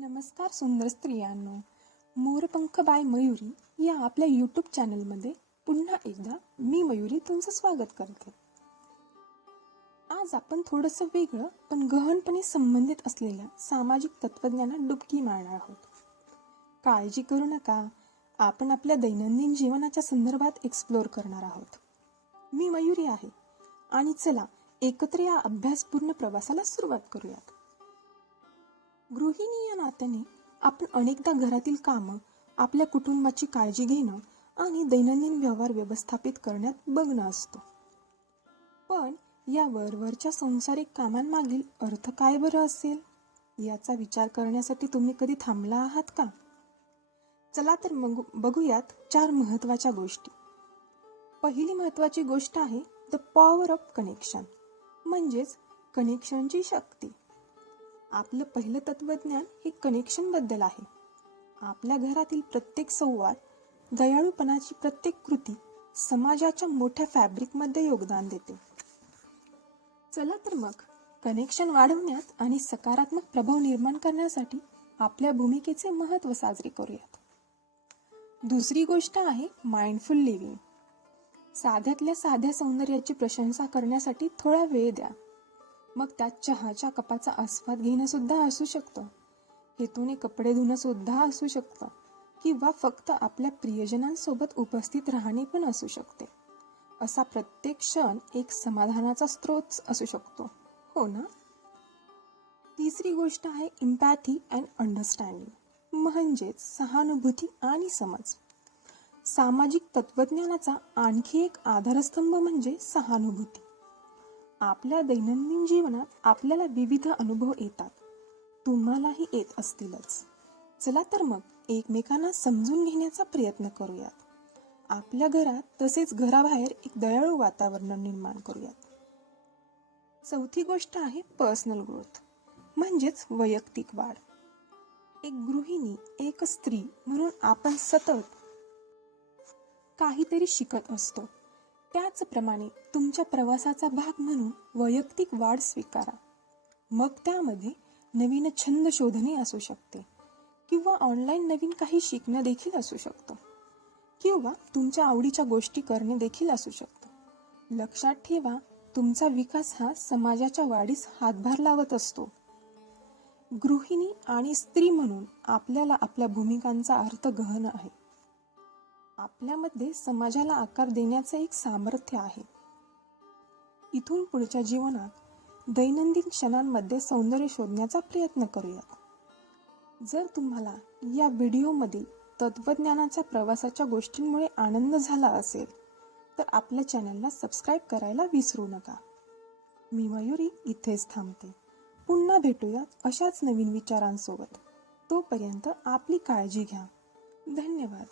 नमस्कार सुंदर स्त्रियांनो. मोरपंख बाय मयुरी या आपल्या यूट्यूब चॅनलमध्ये पुन्हा एकदा मी मयुरी तुमचं स्वागत करते. आज आपण थोडंसं वेगळं पण गहनपणे संबंधित असलेल्या सामाजिक तत्वज्ञानात डुबकी मारणार आहोत. काळजी करू नका. आपण आपल्या दैनंदिन जीवनाच्या संदर्भात एक्सप्लोअर करणार आहोत. मी मयुरी आहे. आणि चला एकत्र या अभ्यासपूर्ण प्रवासाला सुरुवात करूयात. गृहिणी या नात्याने आपण अनेकदा घरातील कामं आपल्या कुटुंबाची काळजी घेणं आणि दैनंदिन व्यवहार व्यवस्थापित करण्यात बघणं असतो. पण या वरवरच्या संसारिक कामांमागील अर्थ काय बरं असेल? याचा विचार करण्यासाठी तुम्ही कधी थांबला आहात का? चला तर मग बघूयात चार महत्त्वाच्या गोष्टी. पहिली महत्वाची गोष्ट आहे द पॉवर ऑफ कनेक्शन म्हणजेच कनेक्शनची शक्ती. आपलं पहिलं तत्वज्ञान हे कनेक्शनबद्दल आहे. आपल्या घरातील प्रत्येक संवाद दयाळूपणाची प्रत्येक कृती समाजाच्या मोठ्या फॅब्रिकमध्ये योगदान देते. चला तर मग कनेक्शन वाढवण्यात आणि सकारात्मक प्रभाव निर्माण करण्यासाठी आपल्या भूमिकेचे महत्त्व साजरे करूयात. दुसरी गोष्ट आहे माइंडफुल लिव्हिंग साध्यातल्या साध्या सौंदर्याची प्रशंसा करण्यासाठी थोडा वेळ द्या. मग त्यात चहाच्या कपाचा आस्वाद घेणं सुद्धा असू शकतं. हेतूने कपडे धुणं सुद्धा असू शकतं. किंवा फक्त आपल्या प्रियजनांसोबत उपस्थित राहणे पण असू शकते. असा प्रत्येक क्षण एक समाधानाचा स्रोत असू शकतो. हो ना? तिसरी गोष्ट आहे इम्पॅथी अँड अंडरस्टँडिंग म्हणजेच सहानुभूती आणि समज. सामाजिक तत्वज्ञानाचा आणखी एक आधारस्तंभ म्हणजे सहानुभूती. आपल्या दैनंदिन जीवनात आपल्याला विविध अनुभव येतात. तुम्हालाही येत असतीलच. चला तर मग एकमेकांना समजून घेण्याचा प्रयत्न करूयात. आपल्या घरात तसेच घराबाहेर एक दयाळू वातावरण निर्माण करूयात. चौथी गोष्ट आहे पर्सनल ग्रोथ म्हणजेच वैयक्तिक वाढ. एक गृहिणी एक स्त्री म्हणून आपण सतत काहीतरी शिकत असतो. त्याचप्रमाणे तुमच्या प्रवासाचा भाग म्हणून वैयक्तिक वाढ स्वीकारा. मग त्यामध्ये नवीन छंद शोधणे असू शकते किंवा ऑनलाईन नवीन काही शिकणं देखील असू शकतं किंवा तुमच्या आवडीच्या गोष्टी करणे देखील असू शकतं. लक्षात ठेवा तुमचा विकास हा समाजाच्या वाढीस हातभार लावत असतो. गृहिणी आणि स्त्री म्हणून आपल्याला आपल्या भूमिकांचा अर्थ गहन आहे. आपल्यामध्ये समाजाला आकार देण्याचे एक सामर्थ्य आहे. इथून पुढच्या जीवनात दैनंदिन क्षणांमध्ये सौंदर्य शोधण्याचा प्रयत्न करूयात. जर तुम्हाला या व्हिडिओमधील तत्वज्ञानाच्या प्रवासाच्या गोष्टींमुळे आनंद झाला असेल तर आपल्या चॅनलला सबस्क्राईब करायला विसरू नका. मी मयुरी इथेच थांबते. पुन्हा भेटूयात अशाच नवीन विचारांसोबत. तोपर्यंत आपली काळजी घ्या. धन्यवाद.